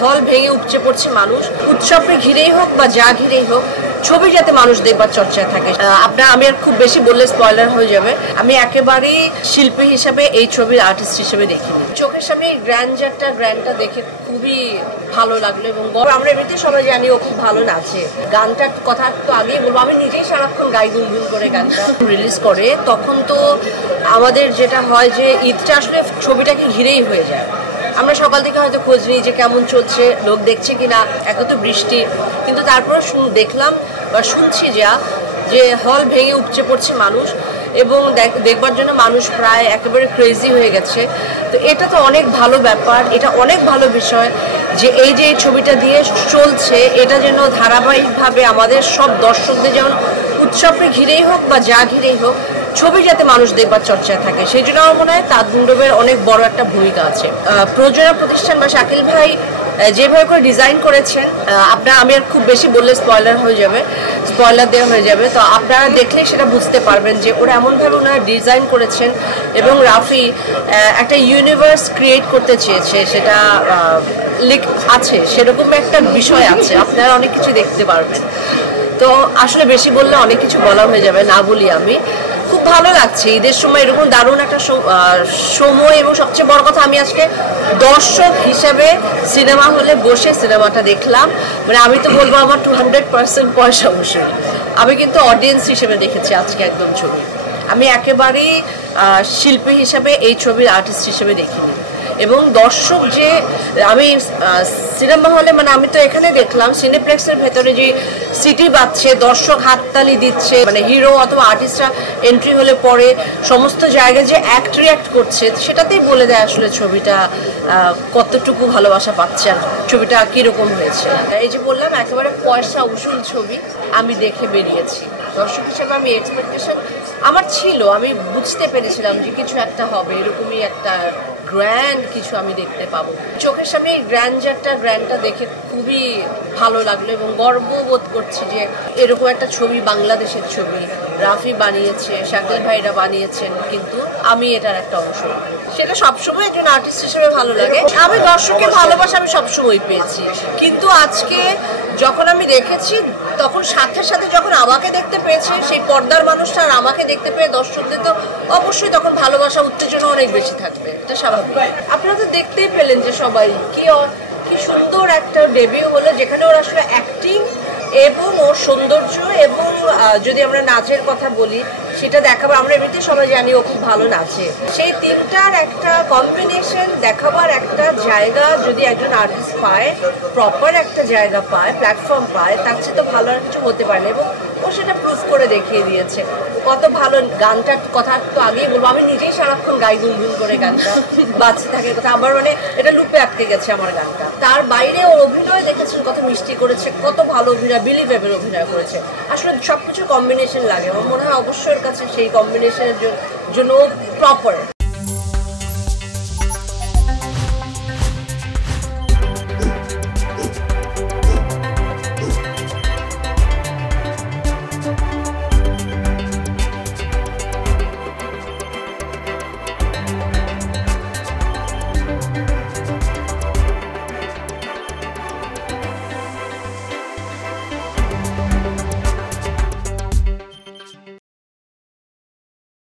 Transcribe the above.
হল ভেঙে উপচে পড়ছে মানুষ, উৎসবকে ঘিরেই হোক বা যা ঘিরেই হোক, ছবি যাতে মানুষ দেখবার চর্চায় থাকে। আমি আর খুব বেশি বললে স্পয়লার হয়ে যাবে। আমি একেবারেই শিল্পী হিসাবে এই ছবির আর্টিস্ট হিসেবে দেখিনি। চোখের সামনে এই গ্র্যান্ডটা দেখে খুবই ভালো লাগলো এবং আমরা এমনিতেই সবাই জানি ও খুব ভালো নাচে। গানটার কথা তো আগেই বলবো, আমি নিজেই সারাক্ষণ গাই গুনগুন করে গানটা রিলিজ করে। তখন তো আমাদের যেটা হয় যে ঈদটা আসলে ছবিটাকে ঘিরেই হয়ে যায়। আমরা সকাল থেকে হয়তো খোঁজ নিই যে কেমন চলছে, লোক দেখছে কিনা, এত তো বৃষ্টি, কিন্তু তারপরে দেখলাম বা শুনছি যে হল ভেঙে উপচে পড়ছে মানুষ এবং দেখবার জন্য মানুষ প্রায় একেবারে ক্রেজি হয়ে গেছে। তো এটা তো অনেক ভালো ব্যাপার, এটা অনেক ভালো বিষয় যে এই ছবিটা দিয়ে চলছে, এটা যেন ধারাবাহিকভাবে আমাদের সব দর্শকদের যেমন উৎসবকে ঘিরেই হোক বা যা ঘিরেই হোক, ছবি যাতে মানুষ দেখবার চর্চায় থাকে। সেই জন্য আমার মনে হয় তাণ্ডবের অনেক বড় একটা ভূমিকা আছে। প্রযোজনা প্রতিষ্ঠান বা শাকিল ভাই যেভাবে করে ডিজাইন করেছেন, আমি আর খুব বেশি বললে স্পয়লার দেওয়া হয়ে যাবে। তো আপনারা দেখলে সেটা বুঝতে পারবেন যে ওরা এমনভাবে ওনারা ডিজাইন করেছেন এবং রাফি একটা ইউনিভার্স ক্রিয়েট করতে চেয়েছে, সেটা আছে, সেরকম একটা বিষয় আছে, আপনারা অনেক কিছু দেখতে পারবেন। তো আসলে বেশি বললে অনেক কিছু বলা হয়ে যাবে, না বলি। আমি খুব ভালো লাগছে ঈদের সময় এরকম দারুণ একটা সময়, এবং সবচেয়ে বড় কথা আমি আজকে দর্শক হিসাবে সিনেমা হলে বসে সিনেমাটা দেখলাম। মানে আমি তো বলবো আমার 200% পয়সা বসে, আমি কিন্তু অডিয়েন্স হিসেবে দেখেছি আজকে একদম ছবি। আমি একেবারেই শিল্পী হিসাবে এই ছবির আর্টিস্ট হিসেবে দেখিনি। এবং দর্শক যে আমি সিনেমা হলে, মানে আমি তো এখানে দেখলাম সিনেপ্লেক্সের ভেতরে যে সিটি বাজছে, দর্শক হাততালি দিচ্ছে, মানে হিরো অথবা আর্টিস্টরা এন্ট্রি হলে পরে সমস্ত জায়গায় যে রিয়াক্ট করছে, সেটাতেই বলে দেয় আসলে ছবিটা কতটুকু ভালোবাসা পাচ্ছে আর ছবিটা কীরকম হয়েছে। এই যে বললাম একেবারে পয়সা উসুল ছবি আমি দেখে বেরিয়েছি। দর্শক হিসেবে আমি এক্সপেকটেশন আমার ছিল, আমি বুঝতে পেরেছিলাম যে কিছু একটা হবে, এরকমই একটা গ্র্যান্ড কিছু আমি দেখতে পাবো। চোখের সামনে এই গ্র্যান্ডটা দেখে খুবই ভালো লাগলো এবং গর্ববোধ করছি যে এরকম একটা ছবি, বাংলাদেশের ছবি রাফি বানিয়েছে, শাকিল ভাইরা বানিয়েছেন, কিন্তু আমি এটার একটা অংশ। সেটা সবসময় একজন আর্টিস্ট হিসেবে ভালো লাগে। আমি দর্শকের ভালোবাসা আমি সবসময় পেয়েছি, কিন্তু আজকে যখন আমি দেখেছি তখন সাথে সাথে যখন আমাকে দেখতে পেয়েছে সেই পর্দার মানুষটা আর আমাকে দেখতে পেয়ে দর্শকদের তো অবশ্যই তখন ভালোবাসা, উত্তেজনা অনেক বেশি থাকবে, এটা স্বাভাবিক। আপনারা তো দেখতেই পেলেন যে সবাই কি সুন্দর একটা ডেবিউ হলো, যেখানে ওর আসলে অ্যাক্টিং এবং ওর সৌন্দর্য এবং যদি আমরা নাচের কথা বলি সেটা দেখাবার, আমরা এমনিতেই সবাই জানি ও খুব ভালো নাচে, সেই তিনটার একটা কম্বিনেশন দেখাবার একটা জায়গা যদি একজন আর্টিস্ট পায়, প্রপার একটা জায়গা পায়, প্ল্যাটফর্ম পায়, তার চেয়ে তো ভালো আর কিছু হতে পারে না। এবং ও সেটা প্রুভ করে দেখিয়ে দিয়েছে। কত ভালো গানটার কথা তো আগেই বলবো, আমি নিজেই সারাক্ষণ গাই গুনগুন করে গানটা বাজতে থাকে কথা, আমার মানে এটা লুপে আটকে গেছে আমার গানটা। তার বাইরে ওর অভিনয় দেখেছেন কত মিষ্টি করেছে, কত ভালো অভিনয়, বিলিভেবল অভিনয় করেছে। আসলে সবকিছু কম্বিনেশন লাগে, আমার মনে হয় অবশ্যই ওর কাছে সেই কম্বিনেশনের জন্য প্রপার।